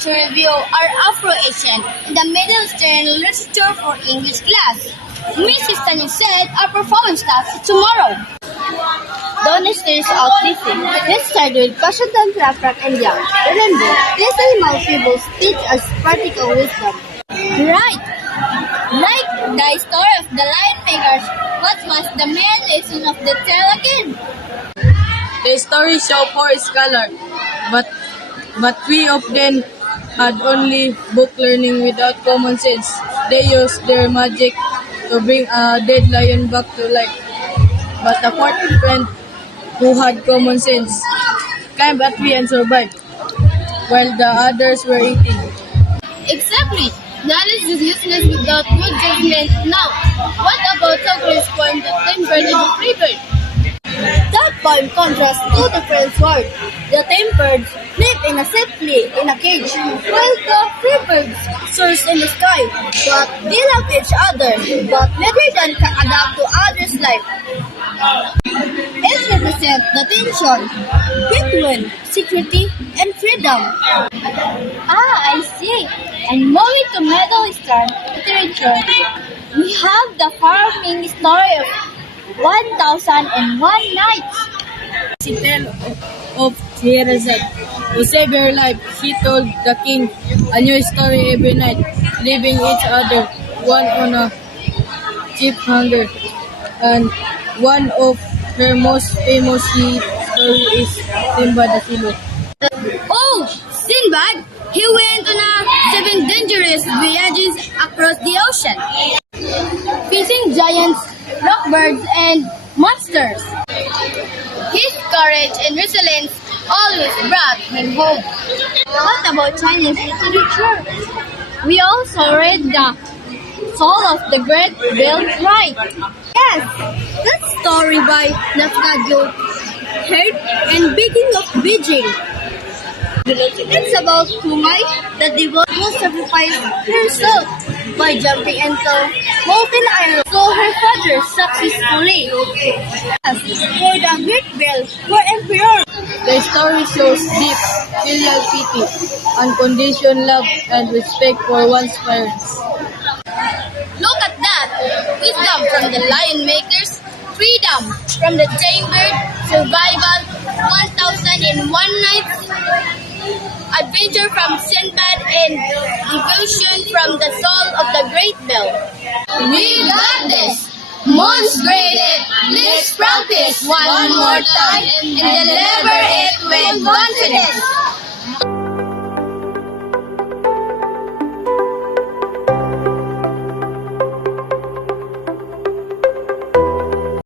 to review our Afro-Asian and the Middle Eastern literature for English class. Mrs. Tanya said our performance class is tomorrow. Don't stress out listening. Let's start with Passiontan Raprak and Young. Remember, these animal fables teach us practical wisdom. Right. Like the story of the lion makers, what was the main lesson of the tale again? The story show four scholars, but three of them had only book learning without common sense. They used their magic to bring a dead lion back to life. But the fourth friend, who had common sense, climbed a tree and survived, while the others were eating. Exactly. Knowledge is useless without good judgment. Now, what about Socrates' point that tempered is a free bird? That poem contrasts two different words. The tame birds live in a safely in a cage, while the free birds soar in the sky. But they love each other, but neither one can adapt to others' life. It represents the tension between security and freedom. I see. And moving to Middle Eastern literature, we have the farming story of 1001 Nights. She tell of Scheherazade. To save her life, she told the king a new story every night, leaving each other one on a cheap hunger. And one of her most famous story is Simba the Sailor. Oh, Sinbad! He went on 7 dangerous voyages across the ocean, facing giants, rockbirds, and monsters. His courage and resilience always brought him home. What about Chinese literature? We also read the Soul of the Great Bell Right. Yes, that story by Nafkajo Heard and Baking of Beijing. It's about Kumai, the devil who sacrificed herself by jumping into molten iron so her father successfully. Yes, for the Great Bell for Emperor. The story shows deep filial pity, unconditional love, and respect for one's parents. Look at that! Wisdom from the lion makers, freedom from the chambered, survival, 1001 Nights, adventure from Sinbad, and devotion from the soul of the Great Bell. We got this! Most graded, let's practice one more time and deliver it with confidence.